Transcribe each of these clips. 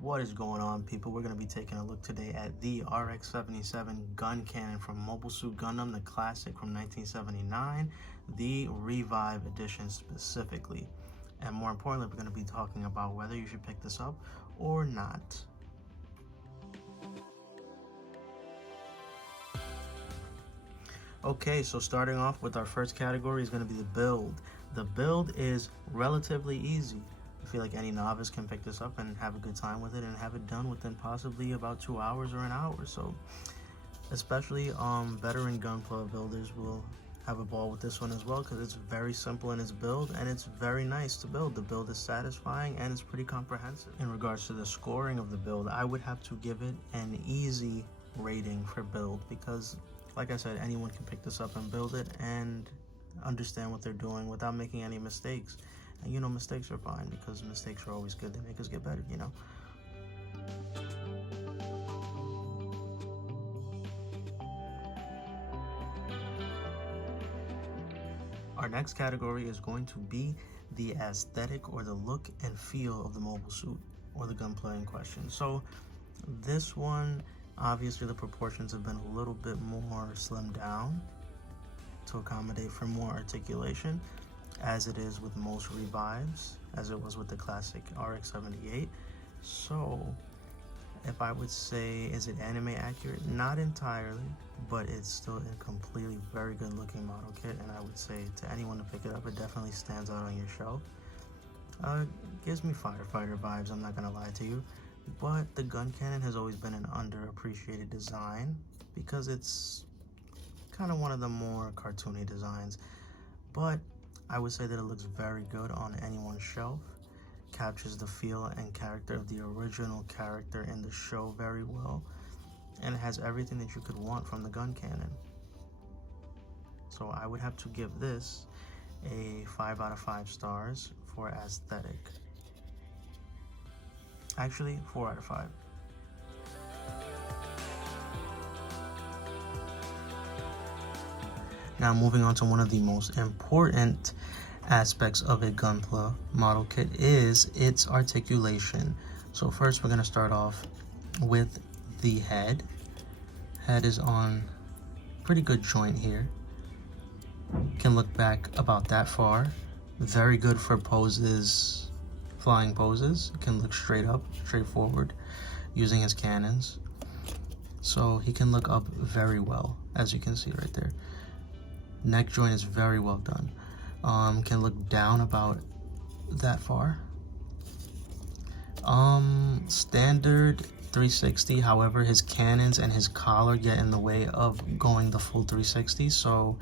What is going on, people? We're going to be taking a look today at the RX-77 Guncannon from Mobile Suit Gundam, the classic from 1979, the Revive edition specifically. And more importantly, we're going to be talking about whether you should pick this up or not. Okay, so starting off with our first category is going to be the build. The build is relatively easy. I feel like any novice can pick this up and have a good time with it and have it done within possibly about 2 hours or an hour. So especially veteran Gunpla builders will have a ball with this one as well, because it's very simple in its build and it's very nice to build. The build is satisfying and it's pretty comprehensive. In regards to the scoring of the build, I would have to give it an easy rating for build, because like I said, anyone can pick this up and build it and understand what they're doing without making any mistakes. And you know, mistakes are fine, because mistakes are always good. They make us get better, you know. Our next category is going to be the aesthetic, or the look and feel of the mobile suit or the Gunpla in question. So this one, obviously the proportions have been a little bit more slimmed down to accommodate for more articulation, as it is with most revives, as it was with the classic RX-78. So if I would say, is it anime accurate? Not entirely, but it's still a completely very good looking model kit, and I would say to anyone to pick it up, it definitely stands out on your shelf. Gives me firefighter vibes, I'm not gonna lie to you. But the Guncannon has always been an underappreciated design, because it's kind of one of the more cartoony designs. But I would say that it looks very good on anyone's shelf, captures the feel and character of the original character in the show very well, and it has everything that you could want from the Guncannon. So I would have to give this a 5 out of 5 stars for aesthetic. Actually, 4 out of 5. Now moving on to one of the most important aspects of a Gunpla model kit is its articulation. So first we're going to start off with the head. Head is on pretty good joint here. Can look back about that far. Very good for poses, flying poses. Can look straight up, straight forward, using his cannons. So he can look up very well, as you can see right there. Neck joint is very well done. Can look down about that far. Standard 360, however, his cannons and his collar get in the way of going the full 360, so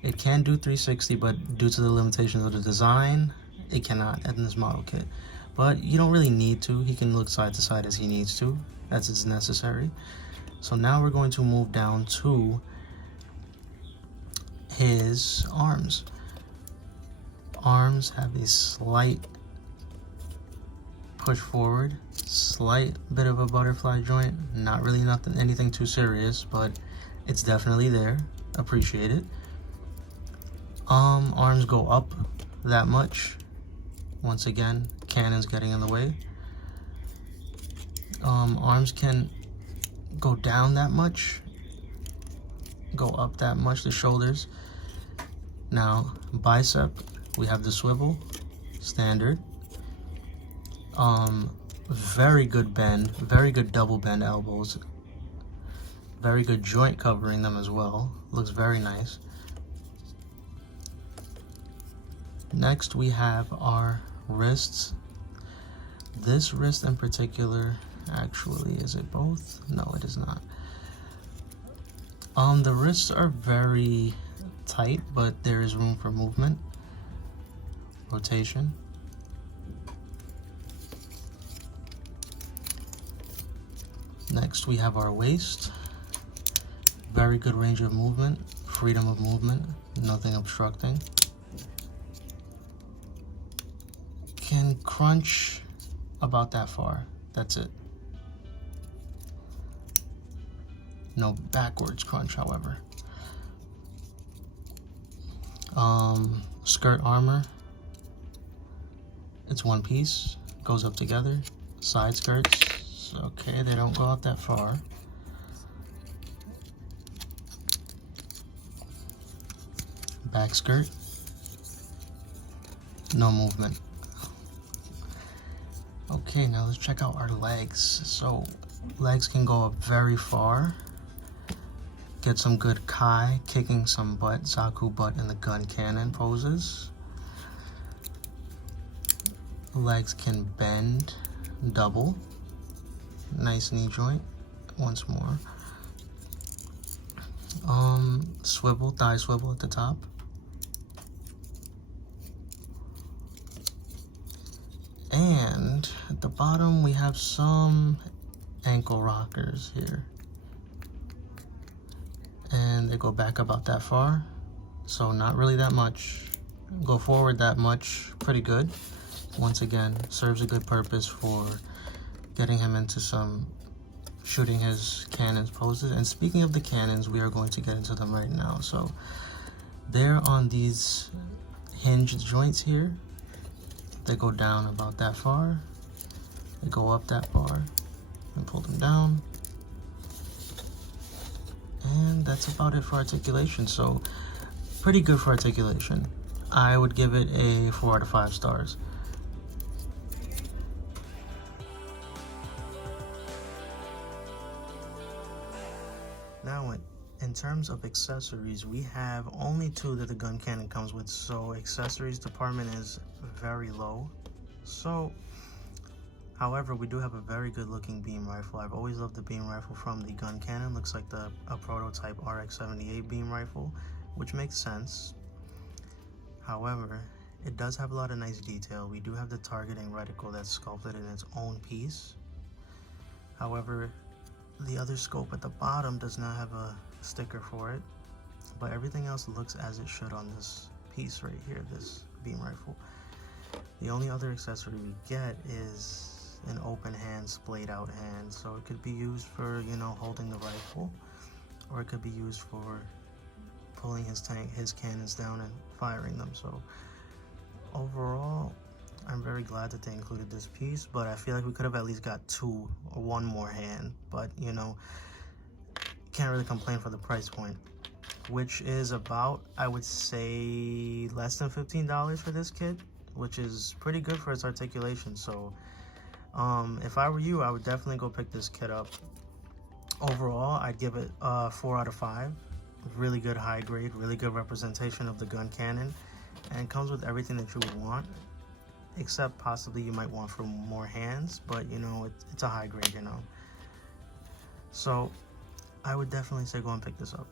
it can do 360, but due to the limitations of the design, it cannot in this model kit. But you don't really need to. He can look side to side as he needs to, as it's necessary. So now we're going to move down to his arms. Arms have a slight push forward, slight bit of a butterfly joint. Not really anything too serious, but it's definitely there. Appreciate it. Arms go up that much. Once again, cannons getting in the way. Arms can go down that much, go up that much, the shoulders. Now, bicep, we have the swivel, standard. Very good bend, very good double bend elbows. Very good joint covering them as well. Looks very nice. Next, we have our wrists. This wrist in particular, actually, is it both? No, it is not. The wrists are very tight, but there is room for movement, rotation. Next, we have our waist. Very good range of movement, freedom of movement, nothing obstructing. Can crunch about that far. That's it. No backwards crunch, however. Skirt armor. It's one piece, goes up together. Side skirts, okay, they don't go out that far. Back skirt, no movement. Okay, now let's check out our legs. So legs can go up very far. Get some good Kai, kicking some butt, Zaku butt in the Guncannon poses. Legs can bend, double. Nice knee joint, once more. Swivel, thigh swivel at the top. And at the bottom, we have some ankle rockers here. And they go back about that far. So not really that much. Go forward that much, pretty good. Once again, serves a good purpose for getting him into some shooting his cannons poses. And speaking of the cannons, we are going to get into them right now. So they're on these hinged joints here. They go down about that far. They go up that far and pull them down. And that's about it for articulation. So pretty good for articulation. I would give it a 4 out of 5 stars. Now, in terms of accessories, we have only 2 that the Guncannon comes with, so accessories department is very low. So, however, we do have a very good looking beam rifle. I've always loved the beam rifle from the Guncannon. Looks like a prototype RX-78 beam rifle, which makes sense. However, it does have a lot of nice detail. We do have the targeting reticle that's sculpted in its own piece. However, the other scope at the bottom does not have a sticker for it, but everything else looks as it should on this piece right here, this beam rifle. The only other accessory we get is an open hand, splayed out hand, so it could be used for, you know, holding the rifle, or it could be used for pulling his cannons down and firing them. So overall, I'm very glad that they included this piece, but I feel like we could have at least got 2 or 1 more hand. But, you know, can't really complain for the price point, which is about, I would say, less than $15 for this kit, which is pretty good for its articulation. So if I were you, I would definitely go pick this kit up. Overall, I'd give it 4 out of 5. Really good high grade, really good representation of the Guncannon, and comes with everything that you would want, except possibly you might want for more hands, but you know, it's a high grade, you know. So I would definitely say go and pick this up.